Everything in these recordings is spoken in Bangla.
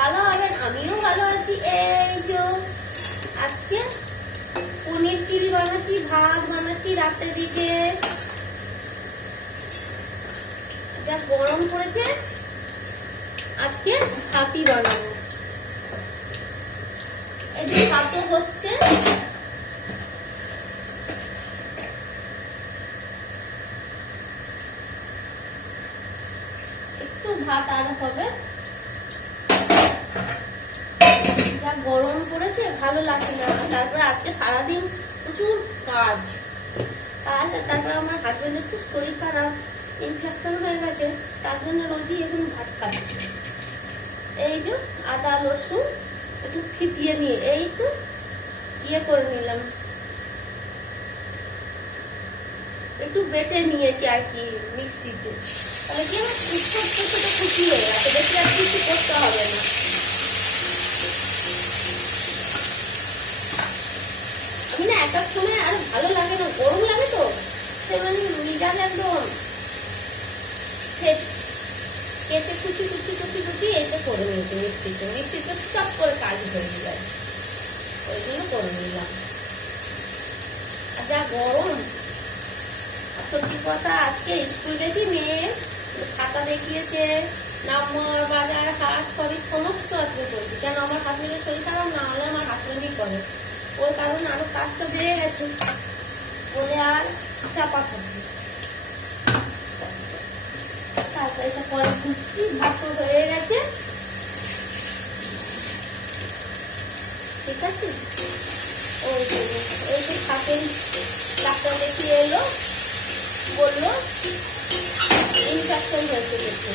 ভালো হবেন, আমিও ভালো আছি। এই যে আজকে পনির চিলি বানাচ্ছি, ভাত বানাচ্ছি রাতের দিকে। যা গরম পড়েছে, আজকে ভাতই বানাবো। এই যে ভাতও হচ্ছে, একটু ভাত আর হবে। যা গরম পড়েছে ভালো লাগছে না। তারপরে আজকে সারাদিন প্রচুর কাজ। তারপরে আমার হাজবেন্ডের খুব শরীর খারাপ, ইনফেকশন হয়ে গেছে, তার জন্য রোজই এখন ভাত খাচ্ছি। এই যে আদা রসুন একটু থিতিয়ে নিয়ে এই তো ইয়ে করে নিলাম, একটু বেটে নিয়েছি আর কি মিক্সিতে। তাহলে কি ছোট ছোট কুচি হয়ে গেছে, বেশি আর কিছু করতে হবে না। আমি না একার সময় আর ভালো লাগে না, গরম লাগে তো, সে মানে মিজাজ একদম কেটে কুচি কুচি কুচি কুচি এইটা করে নিয়েছি মিক্সিতে সব করে কাজ হয়ে যায়, ওই জন্য করে নিলাম। আর যা গরম, সত্যি কথা আজকে স্কুল গেছি, মেয়ে খাতা দেখিয়েছে, নাম্বার বাজার হাট সবই সমস্ত আজকে করেছি। কেন আমার হাজবেন্ডের শরীর খারাপ, না হলে আমার হাজবেন্ডই করে, ওর কারণে আরো কাজটা বেড়ে গেছে বলে আর চাপা চাপি। তারপর এটা পরে খুঁজছি, ভাত হয়ে গেছে, ঠিক আছে। ওই যে থাকেন, ডাক্তার দেখিয়ে এলো, বললো ইনফেকশন হয়েছে দেখে।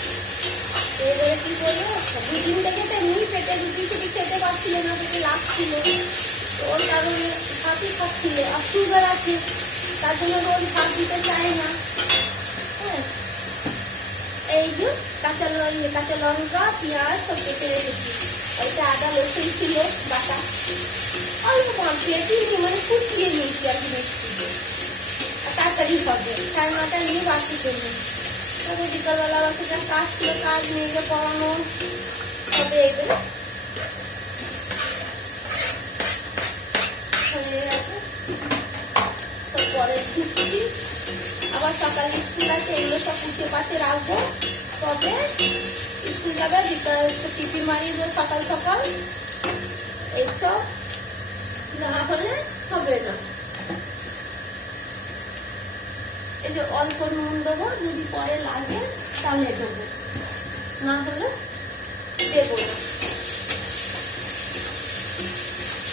এবারে কি করলো, 2 দিন থেকে তেমনি পেটে রুটি ফুটি খেতে পারছিল না, পেটে লাগছিল, ওর কারণে ভাতই খাচ্ছিল। আর সুগার আছে, তার জন্য রোজ ভাত দিতে চায় না। হ্যাঁ, এই যে কাঁচা লঙ্কা পেঁয়াজ সব কেটে রেখেছি, ওইটা আদা রসুন ছিল বাটা, অল্প কেটে মানে কুচিয়ে নিয়েছি আর কি মিষ্টিতে। তাড়াতাড়ি হবে, 9:30 নিয়ে বাড়তি করবো। তবে বিকালবেলা আবার সেটা কাজ ছিল, কাজ মেয়েকে পড়ানো হবে। এইবারে হয়ে গেছে, সব পরে ঢুকছি, আবার সকালে স্কুল আছে, এগুলো সব উঠে পাশে রাখবো, তবে স্কুল যাবে। বিকাল টিফিন মারিয়ে দেবো সকাল সকাল, এইসব না হলে হবে না। এই যে অল্প নুন দেবো, যদি পরে লাগে তাহলে দেবো, না হলে দেবো না।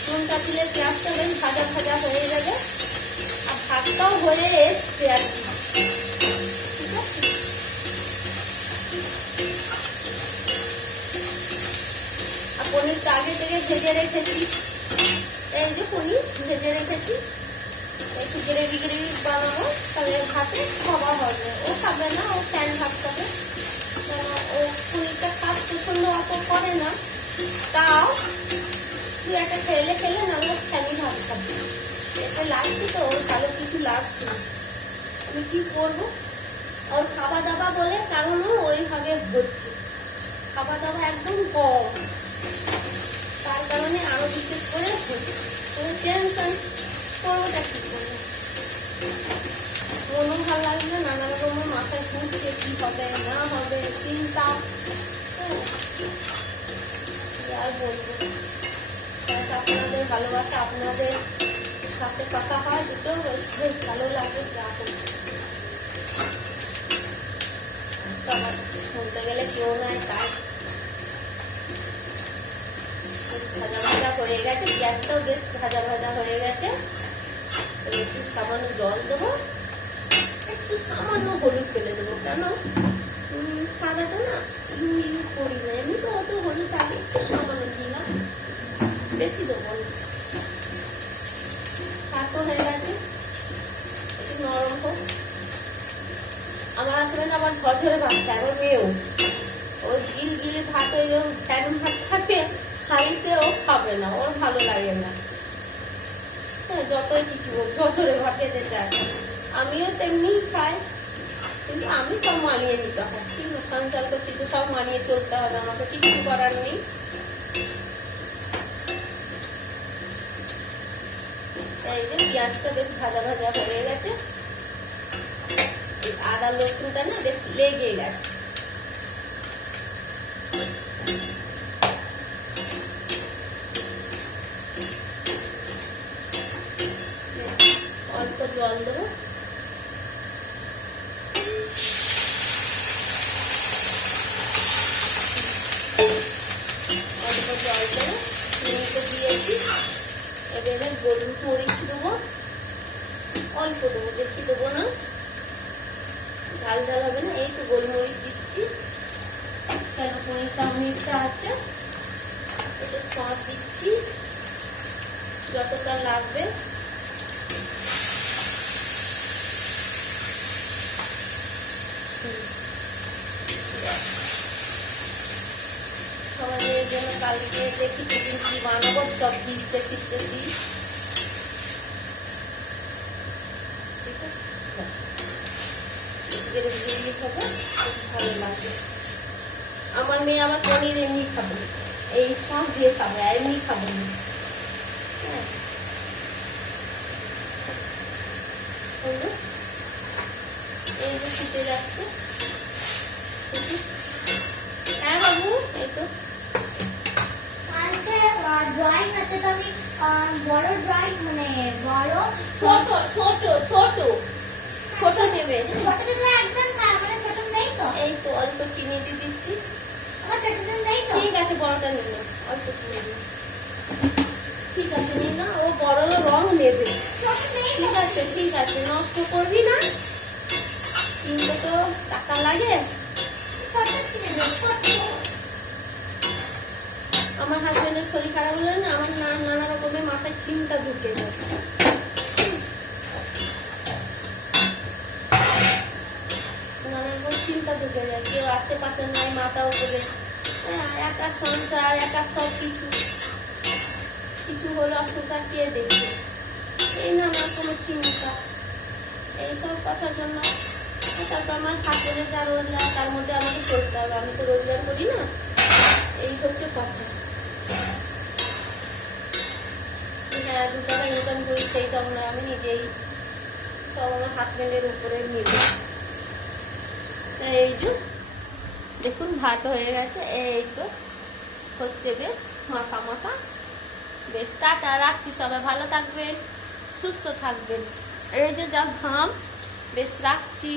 নুনটা দিলে পেঁয়াজটা বেশ ভাজা ভাজা হয়ে যাবে, আর ভাতটাও হয়ে এসছে আর কি, ঠিক আছে। আর পনিরটা আগে থেকে ভেজে রেখেছি, এই যে পনির ভেজে রেখেছি, একটু গ্রেভি বানাবো, তাহলে ভাতে খাওয়া হবে। ও খাবে না, ও ফ্যান ভাত খাবে, ও পনিরটা খাওয়া পছন্দ অত করে না, তাও তুই একটা খেলে না, ও ফ্যানই ভাত খাবে। এটা লাগছে তো, ওর ভালো কিছু লাগছে না, আমি কি করবো। ওর খাওয়া দাওয়া বলে কারণও ওইভাবে হচ্ছে, খাওয়া দাওয়া একদম কম, তার কারণে আরো বিশেষ করে হচ্ছে টেনশন। করবোটা কি করবো, মনও ভালো লাগছে, নানা রকম মাথায় ঘুরছে, কি হবে না হবে চিন্তা। আর বলবো, আপনাদের ভালোবাসা, আপনাদের সাথে কথা হয়, দুটো বেশ ভালো লাগে। যা শুনতে গেলে কেউ নয়, তাই ভাজা ভাজা হয়ে গেছে, পেঁয়াজটাও বেশ ভাজা ভাজা হয়ে গেছে। একটু সামান্য জল দেবো, একটু সামান্য হলুদ ফেলে দেবো, কেন সাদাটা না ইউজ করি না, এমনি তো অত হলুদ আগে একটু সামান্য দিলাম, বেশি দেবো না। ভাতও হয়ে গেছে, একটু নরম হোক। আমার হাসবেন্ড আবার ঝরঝরে ভাত খায়, আমার মেয়েও, ও গিল ভাত, ওই ফ্যান ভাত থাকে হাঁড়িতেও খাবে না, ওর ভালো লাগে না। হ্যাঁ, যতই কিছু ঝরঝরে ভাত খেতে চায়, আমিও তেমনি খাই, কিন্তু আমি সব মানিয়ে নিতে হয়, ঠিক সংসার করছি তো সব মানিয়ে চলতে হবে, আমাকে কিছু করার নেই। এই যে পেঁয়াজটা বেশ ভাজা ভাজা হয়ে গেছে, আদা রসুনটা না বেশ লেগে গেছে। অল্প জল দেবো, অল্প জল দেবো, নুনটা দিয়েছি। এবারে হলুদ মরিচ দেবো, অল্প দেবো, বেশি দেবো না, ঝাল ঝাল হবে না। এই তো গোলমরিচ দিচ্ছি, কেন পনিরটা মির্চা আছে। একটু সস দিচ্ছি যতটা লাগবে। সবাই এর জন্য কালকে দেখি টিফিন কি বানাবো, সব ভিজতে ফিজতে দিই। ঠিক আছে, গ্রেভি খাবে, খুব ভালো লাগবে। আমার মেয়ে আবার পনির এমনি খাবে, এই সস দিয়ে খাবে, আর এমনি খাবে না। হ্যাঁ, এই যে ফুটে যাচ্ছে। হ্যাঁ বাবু, এই তো ড্রয়িং আছে, তো আমি বড় ড্রয়িং মানে বড় ছোট ছোট ছোট ছোট নেবে। ছোট দিলে একদম মানে ছোট নেই তো। এই তো অল্প চিনি দিয়ে দিচ্ছি। আমার ছোট দিন নেই তো। ঠিক আছে, বড়টা নিন না, অল্প চিনি দিন। ঠিক আছে, নিন না, ও বড় রং নেবে। ছোট নেই। ঠিক আছে ঠিক আছে, নষ্ট করবি না, কিনতে তো টাকা লাগে। ছোট কিনে দেব, ছোট। আমার হাজবেন্ডের শরীর খারাপ হলে না, আমার নানা রকমের মাথায় চিন্তা ঢুকে যায়। নানা রকম চিন্তা ঢুকে যায়, কেউ আশেপাশে নাই, মাথা উপরে, একা সংসার, একা সব কিছু, কিছু হলে অসুবিধা কে দেখবে, এই নানা রকমের চিন্তা। এইসব কথার জন্য তারপর আমার হাজবেন্ডের যা রোজগার, তার মধ্যে আমাকে চলতে হবে, আমি তো রোজগার করি না। এই হচ্ছে কথা। হ্যাঁ, 2 টাকা ইনকাম করি সেইটাও না, আমি নিজেই সব আমার হাজবেন্ডের উপরে নির্ভর। এই যে দেখুন ভাত হয়ে গেছে, এই তো হচ্ছে বেশ মাখা মাখা। বেশ, টাটা, রাখছি। সবাই ভালো থাকবেন, সুস্থ থাকবেন। এই যে যা ঘাম, বেশ রাখছি।